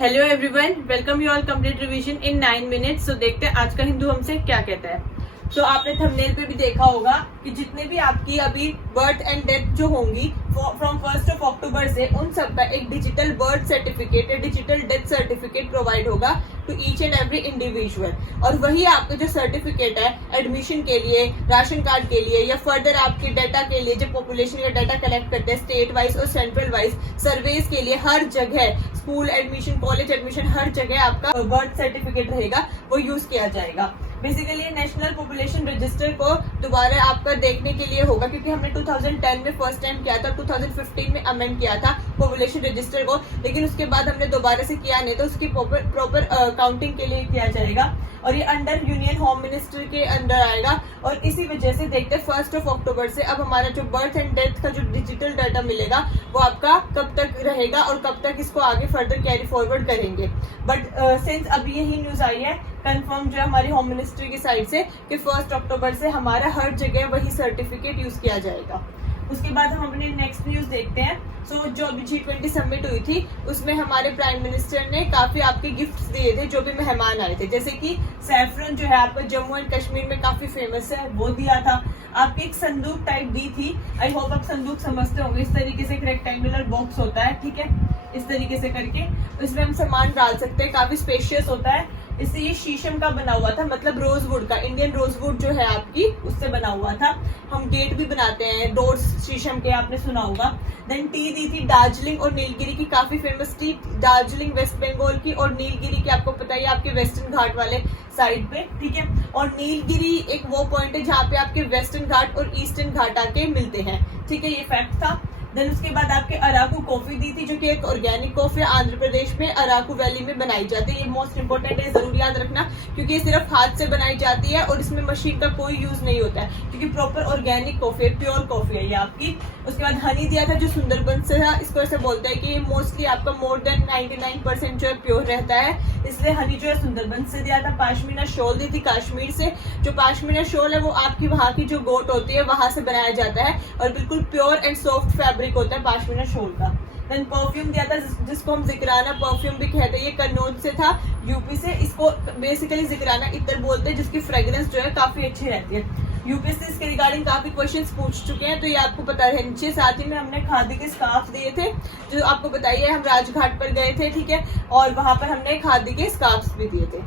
Hello everyone, welcome you all complete revision in 9 minutes. तो देखते हैं आज का हिंदू हमसे क्या कहता है। तो आपने थंबनेल पे भी देखा होगा कि जितने भी आपकी अभी बर्थ एंड डेथ जो होंगी फ्रॉम 1 अक्टूबर से, उन सबका एक डिजिटल बर्थ सर्टिफिकेट या डिजिटल डेथ सर्टिफिकेट प्रोवाइड होगा to each and every individual. और वही आपका जो सर्टिफिकेट है एडमिशन के लिए, राशन कार्ड के लिए या फर्दर आपके डाटा के लिए, जब पॉपुलेशन का डाटा कलेक्ट करते हैं स्टेट वाइज और सेंट्रल वाइज सर्वेज के लिए, हर जगह स्कूल एडमिशन, कॉलेज एडमिशन, हर जगह आपका बर्थ सर्टिफिकेट रहेगा, वो यूज किया जाएगा। बेसिकली नेशनल पॉपुलेशन रजिस्टर को दोबारा आपका देखने के लिए होगा, क्योंकि हमने 2010 में फर्स्ट टाइम किया था, 2015 में अमेंड किया था पॉपुलेशन रजिस्टर को, लेकिन उसके बाद हमने दोबारा से किया नहीं, तो उसकी प्रॉपर काउंटिंग के लिए किया जाएगा और ये अंडर यूनियन होम मिनिस्टर के अंडर आएगा। और इसी वजह से देखते 1 अक्टूबर से अब हमारा जो बर्थ एंड डेथ का जो डिजिटल डाटा मिलेगा वो आपका कब तक रहेगा और कब तक इसको आगे फर्दर कैरी फॉरवर्ड करेंगे। बट सिंस अभी यही न्यूज आई है कंफर्म जो हमारी होम मिनिस्ट्री की साइड से कि 1 अक्टूबर से हमारा हर जगह वही सर्टिफिकेट यूज किया जाएगा। उसके बाद हम अपने नेक्स्ट न्यूज देखते हैं। जो अभी G20 समिट हुई थी उसमें हमारे प्राइम मिनिस्टर ने काफी आपके गिफ्ट्स दिए थे जो भी मेहमान आए थे, जैसे कि सैफरन जो है आपका जम्मू एंड कश्मीर में काफी फेमस है, वो दिया था। आपकी एक संदूक टाइप दी थी, आई होप आप संदूक समझते होंगे, इस तरीके से एक रेक्टेंगुलर बॉक्स होता है, ठीक है, इस तरीके से करके इसमें हम सामान डाल सकते हैं, काफी स्पेशियस होता है। इससे ये शीशम का बना हुआ था, मतलब रोजवुड का, इंडियन रोजवुड जो है आपकी उससे बना हुआ था। हम गेट भी बनाते हैं डोर्स शीशम के, आपने सुना होगा। देन टी दी थी दार्जिलिंग और नीलगिरी की, काफी famous tea, Darjeeling West Bengal की और नीलगिरी की आपको पता ही आपके वेस्टर्न घाट वाले साइड पे, ठीक है। और नीलगिरी एक वो पॉइंट है जहाँ पे आपके वेस्टर्न घाट और ईस्टर्न घाट आके मिलते हैं, ठीक है, ये फैक्ट था। देन उसके बाद आपके अराकू कॉफी दी थी, जो कि एक ऑर्गेनिक कॉफी आंध्र प्रदेश में अराकू वैली में बनाई जाती है। ये मोस्ट इंपोर्टेंट है, जरूर याद रखना, क्योंकि ये सिर्फ हाथ से बनाई जाती है और इसमें मशीन का कोई यूज नहीं होता है, क्योंकि प्रॉपर ऑर्गेनिक कॉफी है, प्योर कॉफी है ये आपकी। उसके बाद हनी दिया था जो सुंदरबन से था, इसको ऐसे बोलते हैं कि ये मोस्टली आपका मोर देन 99% जो है प्योर रहता है, इसलिए हनी जो है सुंदरबन से दिया था। पाशमीना शॉल दी थी कश्मीर से, जो पाशमीना शॉल है वो आपकी वहाँ की जो गोट होती है वहां से बनाया जाता है और बिल्कुल प्योर एंड सॉफ्ट फैब्रिक होता है पाशमीना शॉल का। देन परफ्यूम दिया था जिसको हम जिक्राना परफ्यूम भी कहते हैं, ये कन्नौज से था, यूपी से। इसको बेसिकली जिक्राना इत्र बोलते हैं, जिसकी फ्रेग्रेंस जो है काफी अच्छी रहती है। यूपी से इसके रिगार्डिंग काफी क्वेश्चंस पूछ चुके हैं, तो ये आपको पता रहना चाहिए। साथ ही में हमने खादी के स्कार्फ दिए थे, जो आपको बताइए हम राजघाट पर गए थे, ठीक है, और वहां पर हमने खादी के स्कार्फ भी दिए थे।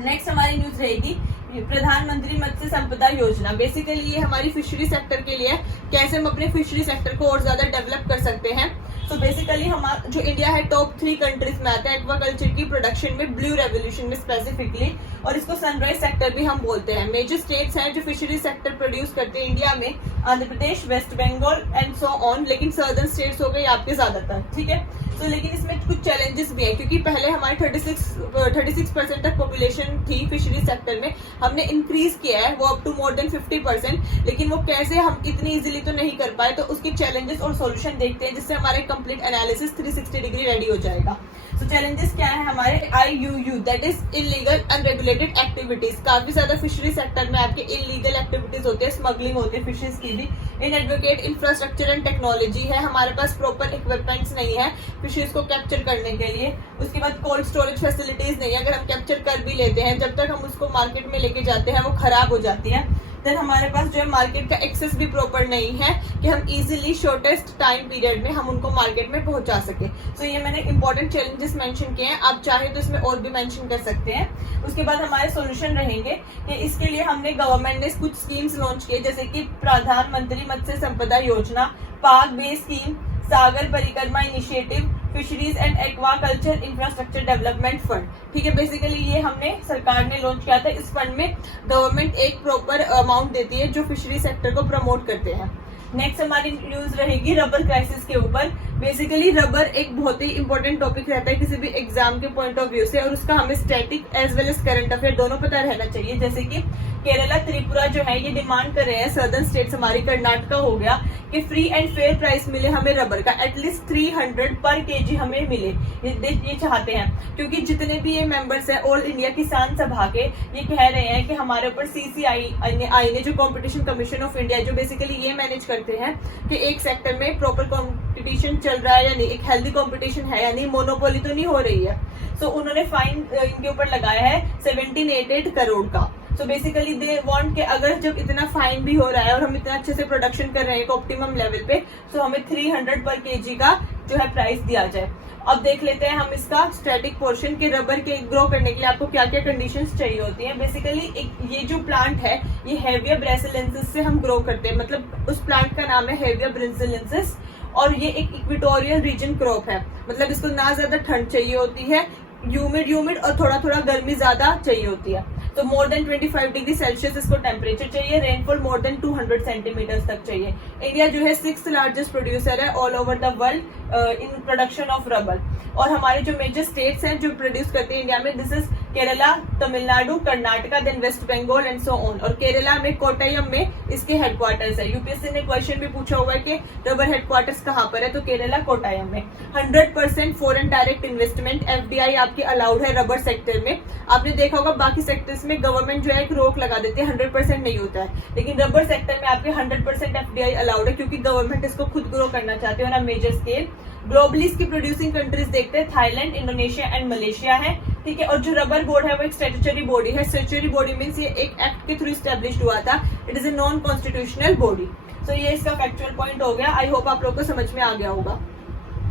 नेक्स्ट हमारी न्यूज रहेगी प्रधानमंत्री मत्स्य संपदा योजना। बेसिकली ये हमारी फिशरी सेक्टर के लिए, कैसे हम अपने फिशरी सेक्टर को और ज्यादा डेवलप कर सकते हैं। तो बेसिकली हमारा जो इंडिया है टॉप 3 कंट्रीज में आता है एक्वाकल्चर की प्रोडक्शन में, ब्लू रेवोल्यूशन में स्पेसिफिकली, और इसको सनराइज सेक्टर भी हम बोलते हैं। मेजर स्टेट्स हैं जो फिशरी सेक्टर प्रोड्यूस करते हैं इंडिया में, Andhra Pradesh, West Bengal and so on, लेकिन सर्दर्न स्टेट्स हो गए आपके ज्यादातर, ठीक है। तो लेकिन इसमें कुछ चैलेंजेस भी हैं, क्योंकि पहले हमारी 36% तक पॉपुलेशन थी फिशरी सेक्टर में, हमने इंक्रीज किया है वो अप टू मोर देन 50%, लेकिन वो कैसे हम इतनी इजीली तो नहीं कर पाए। तो उसके चैलेंजेस और सॉल्यूशन देखते हैं, जिससे हमारा कंप्लीट एनालिसिस 360 डिग्री रेडी हो जाएगा। तो चैलेंजेस क्या है हमारे? IUU, that is illegal unregulated activities. काफी ज्यादा फिशरी सेक्टर में आपके इलीगल एक्टिविटीज होते हैं, स्मगलिंग होती है फिशेज की भी। इनएडवोकेट इंफ्रास्ट्रक्चर एंड टेक्नोलॉजी है, हमारे पास प्रॉपर इक्विपमेंट्स नहीं है फिशेज को कैप्चर करने के लिए। उसके बाद कोल्ड स्टोरेज फैसिलिटीज नहीं है, अगर हम कैप्चर कर भी लेते हैं, जब तक हम उसको मार्केट में लेके जाते हैं वो खराब हो जाती है। देन हमारे पास जो है मार्केट का एक्सेस भी प्रॉपर नहीं है कि हम इजीली शॉर्टेस्ट टाइम पीरियड में हम उनको मार्केट में पहुंचा सके। तो ये मैंने इंपॉर्टेंट चैलेंजेस मेंशन किए हैं, आप चाहे तो इसमें और भी मेंशन कर सकते हैं। उसके बाद हमारे सॉल्यूशन रहेंगे कि इसके लिए हमने गवर्नमेंट ने कुछ स्कीम्स लॉन्च किए, जैसे कि प्रधानमंत्री मत्स्य संपदा योजना, पाक बे स्कीम, सागर परिक्रमा initiative, fisheries and aquaculture infrastructure development fund, ठीक है। बेसिकली ये हमने सरकार ने लॉन्च किया था। इस फंड में गवर्नमेंट एक प्रॉपर अमाउंट देती है जो फिशरी सेक्टर को प्रमोट करते हैं। नेक्स्ट हमारी न्यूज रहेगी रबर क्राइसिस के ऊपर। बेसिकली रबर एक बहुत ही इंपॉर्टेंट टॉपिक रहता है किसी भी एग्जाम के पॉइंट ऑफ व्यू से, और उसका हमें static as well as current affair दोनों पता रहना चाहिए। जैसे कि केरला, त्रिपुरा जो है ये डिमांड कर रहे हैं, सर्दर्न स्टेट्स हमारी कर्नाटका हो गया, कि फ्री एंड फेयर प्राइस मिले हमें रबर का, एटलीस्ट 300 पर केजी हमें मिले, ये चाहते हैं। क्योंकि जितने भी ये मेंबर्स हैं ऑल इंडिया किसान सभा के, ये कह रहे हैं कि हमारे ऊपर CCI ने जो कॉम्पिटिशन कमीशन ऑफ इंडिया जो बेसिकली ये मैनेज करता करते हैं कि एक सेक्टर में प्रॉपर कंपटीशन चल रहा है या नहीं, एक हेल्दी कंपटीशन है या नहीं, मोनोपोली तो नहीं हो रही है। सो उन्होंने फाइन इनके ऊपर लगाया है 1788 करोड़ का। सो बेसिकली दे वांट के अगर जब इतना फाइन भी हो रहा है और हम इतना अच्छे से प्रोडक्शन कर रहे हैं एक ऑप्टिमम लेवल पे, सो हमें 300 पर केजी का जो है प्राइस दिया जाए। अब देख लेते हैं हम इसका स्टैटिक पोर्शन के रबर के ग्रो करने के लिए आपको क्या क्या कंडीशंस चाहिए होती हैं। बेसिकली ये जो प्लांट है ये हेविया ब्रासिलियंसिस से हम ग्रो करते हैं, मतलब उस प्लांट का नाम है हेविया ब्रासिलियंसिस और ये एक इक्वेटोरियल रीजन क्रॉप है, मतलब इसको ना ज्यादा ठंड चाहिए होती है, ह्यूमिड और थोड़ा थोड़ा गर्मी ज्यादा चाहिए होती है। तो मोर देन 25 डिग्री सेल्सियस इसको टेम्परेचर चाहिए, रेनफॉल मोर देन 200 सेंटीमीटर्स तक चाहिए। इंडिया जो है 6th लार्जेस्ट प्रोड्यूसर है all over the world in production of rubber. और हमारे जो मेजर स्टेट्स हैं जो प्रोड्यूस करते हैं इंडिया में, this is Kerala, Tamil Nadu, Karnataka, then West Bengal and so on. और केरला में कोट्टयम में इसके हेडक्वार्टर्स है। यूपीएससी ने क्वेश्चन भी पूछा हुआ है कि रबर हेडक्वार्टर्स कहाँ पर है, तो केरला कोट्टयम में। 100% फॉरेन डायरेक्ट इन्वेस्टमेंट FDI आपकी अलाउड है रबर सेक्टर में। आपने देखा होगा बाकी सेक्टर्स में गवर्नमेंट जो है एक रोक लगा देती है, 100% नहीं होता है, लेकिन रबर सेक्टर में आपके 100% FDI अलाउड है क्योंकि गवर्नमेंट इसको खुद ग्रो करना चाहती है on a major scale. Globally इसकी प्रोड्यूसिंग कंट्रीज देखते हैं थाईलैंड, इंडोनेशिया एंड मलेशिया है, ठीक है। और जो रबर बोर्ड है वो एक स्टैट्यूटरी बॉडी है। स्टैट्यूटरी बॉडी मींस ये एक एक्ट के थ्रू स्टैब्लिश्ड हुआ था, it is a non constitutional body. So ये इसका फैक्चुअल पॉइंट हो गया, आई होप आप लोग को समझ में आ गया होगा।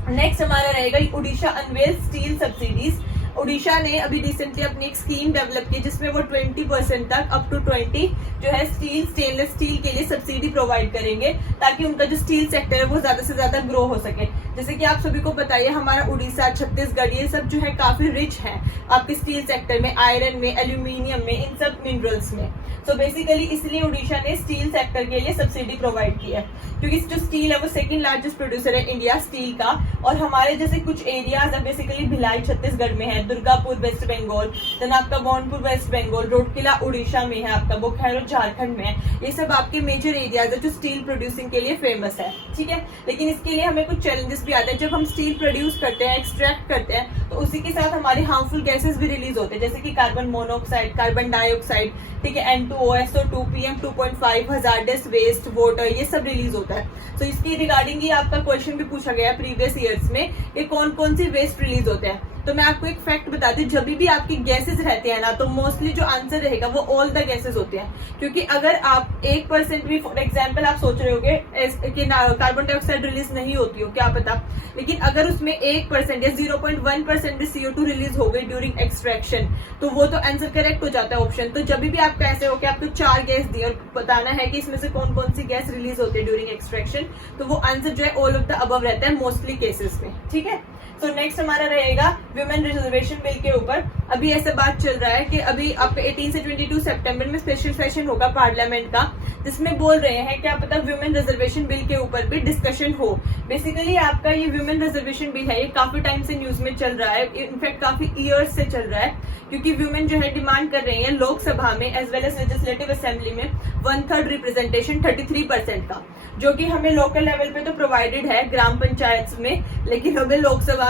नेक्स्ट हमारा रहेगा Orissa unveil steel subsidies. Orissa ने अभी रिसेंटली अपनी एक स्कीम डेवलप की जिसमें वो 20% तक अप टू 20 जो है स्टेनलेस स्टील के लिए सब्सिडी प्रोवाइड करेंगे ताकि उनका जो स्टील सेक्टर है वो ज्यादा से ज्यादा ग्रो हो सके। जैसे कि आप सभी को बताइए हमारा उड़ीसा, छत्तीसगढ़ ये सब जो है काफी रिच है आपके स्टील सेक्टर में, आयरन में, एल्यूमिनियम में, इन सब मिनरल्स में। सो बेसिकली इसलिए उड़ीसा ने स्टील सेक्टर के लिए सब्सिडी प्रोवाइड की है क्योंकि जो स्टील है वो 2nd लार्जेस्ट प्रोड्यूसर है इंडिया स्टील का। और हमारे जैसे कुछ एरियाज है बेसिकली भिलाई छत्तीसगढ़ में है, दुर्गापुर वेस्ट बंगाल, देन आपका मोहनपुर वेस्ट बंगाल, रोडकिला उड़ीसा में है, आपका बोकारो झारखंड में है। ये सब आपके मेजर एरियाज है जो स्टील प्रोड्यूसिंग के लिए फेमस है, ठीक है। लेकिन इसके लिए हमें कुछ चैलेंजेस भी आते हैं। जब हम स्टील प्रोड्यूस करते हैं, एक्सट्रैक्ट करते हैं, तो उसी के साथ हमारे हार्मफुल गैसेस भी रिलीज होते हैं जैसे कि कार्बन मोनोऑक्साइड, कार्बन डाइऑक्साइड, ठीक है, N2O, SO2, PM2.5, hazardous waste, water, ये सब रिलीज होता है। तो इसकी रिगार्डिंग ही आपका क्वेश्चन भी पूछा गया प्रीवियस ईयर्स में कि कौन कौन सी वेस्ट रिलीज होते हैं। तो मैं आपको एक फैक्ट बता दूं, जब भी आपकी गैसेस रहते हैं ना तो मोस्टली जो आंसर रहेगा वो ऑल द गैसेस होते हैं। क्योंकि अगर आप 1% भी, फॉर एग्जांपल आप सोच रहे होगे कि कार्बन डाइऑक्साइड रिलीज नहीं होती हो, क्या पता, लेकिन अगर उसमें 1% या 0.1% भी CO2 रिलीज हो गई ड्यूरिंग एक्सट्रैक्शन तो वो तो आंसर करेक्ट हो जाता है ऑप्शन। तो जब भी आपका ऐसे हो कि आपको 4 गैस दी और बताना है कि इसमें से कौन कौन सी गैस रिलीज होती है ड्यूरिंग एक्सट्रैक्शन, तो वो आंसर जो है ऑल ऑफ द अबव रहता है मोस्टली केसेस में, ठीक है। तो नेक्स्ट हमारा रहेगा वुमेन रिजर्वेशन बिल के ऊपर। अभी ऐसा बात चल रहा है कि अभी आपका 18 से 22 सितंबर में स्पेशल सेशन होगा पार्लियामेंट का जिसमें बोल रहे हैं क्या पता वुमेन रिजर्वेशन बिल के ऊपर भी डिस्कशन हो। बेसिकली आपका ये वुमेन रिजर्वेशन बिल है, ये काफी टाइम से न्यूज में चल रहा है, इनफैक्ट काफी ईयर्स से चल रहा है क्योंकि वुमेन जो है डिमांड कर रही है लोकसभा में as well as legislative assembly में 1/3 रिप्रेजेंटेशन 33% का, जो कि हमें लोकल लेवल पे तो प्रोवाइडेड है ग्राम पंचायत में, लेकिन हमें लोकसभा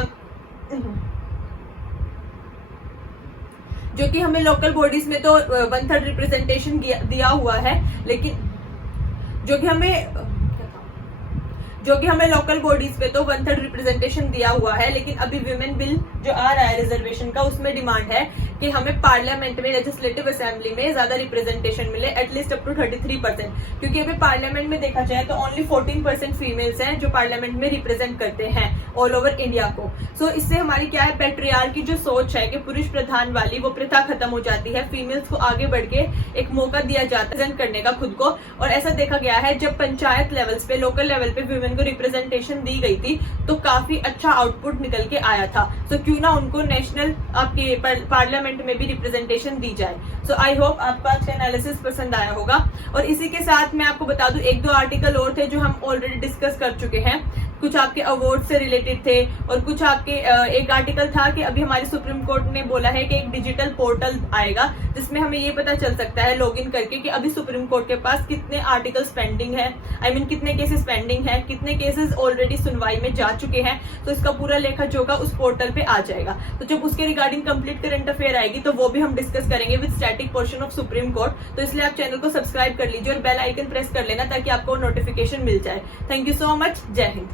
जो कि हमें लोकल बॉडीज में तो 1/3 रिप्रेजेंटेशन दिया हुआ है, लेकिन जो कि हमें लोकल बॉडीज पे तो 1/3 रिप्रेजेंटेशन दिया हुआ है। लेकिन अभी विमेन बिल जो आ रहा है रिजर्वेशन का उसमें डिमांड है कि हमें पार्लियामेंट में लेजिस्लेटिव असेंबली में ज्यादा रिप्रेजेंटेशन मिले, एटलीस्ट अप टू 33%, क्योंकि अभी पार्लियामेंट में देखा जाए तो ओनली 14% फीमेल्स हैं जो पार्लियामेंट में रिप्रेजेंट करते हैं ऑल ओवर इंडिया को। सो इससे हमारी क्या है, पेट्रियार्की की जो सोच है कि पुरुष प्रधान वाली वो प्रथा खत्म हो जाती है, फीमेल्स को आगे बढ़ के एक मौका दिया जाता है रिप्रेजेंट करने का खुद को। और ऐसा देखा गया है जब पंचायत लेवल्स पे, लोकल लेवल पे वुमेन को रिप्रेजेंटेशन दी गई थी तो काफी अच्छा आउटपुट निकल के आया था। सो क्यों ना उनको नेशनल आपके पार्लियामेंट में भी रिप्रेजेंटेशन दी जाए। सो आई होप आपको आज का एनालिसिस पसंद आया होगा। और इसी के साथ मैं आपको बता दूं 1-2 आर्टिकल और थे जो हम ऑलरेडी डिस्कस कर चुके हैं। कुछ आपके अवार्ड से रिलेटेड थे, और कुछ आपके एक आर्टिकल था कि अभी हमारे सुप्रीम कोर्ट ने बोला है कि एक डिजिटल पोर्टल आएगा जिसमें हमें ये पता चल सकता है लॉगिन करके कि अभी सुप्रीम कोर्ट के पास कितने आर्टिकल्स पेंडिंग है, कितने केसेस पेंडिंग है, कितने केसेस ऑलरेडी सुनवाई में जा चुके हैं। तो इसका पूरा लेखा जोखा उस पोर्टल पे आ जाएगा। तो जब उसके रिगार्डिंग कंप्लीट करंट अफेयर आएगी तो वो भी हम डिस्कस करेंगे with static portion of supreme court. तो इसलिए आप चैनल को सब्सक्राइब कर लीजिए और बेल आइकन प्रेस कर लेना ताकि आपको नोटिफिकेशन मिल जाए। Thank you so much. जय हिंद।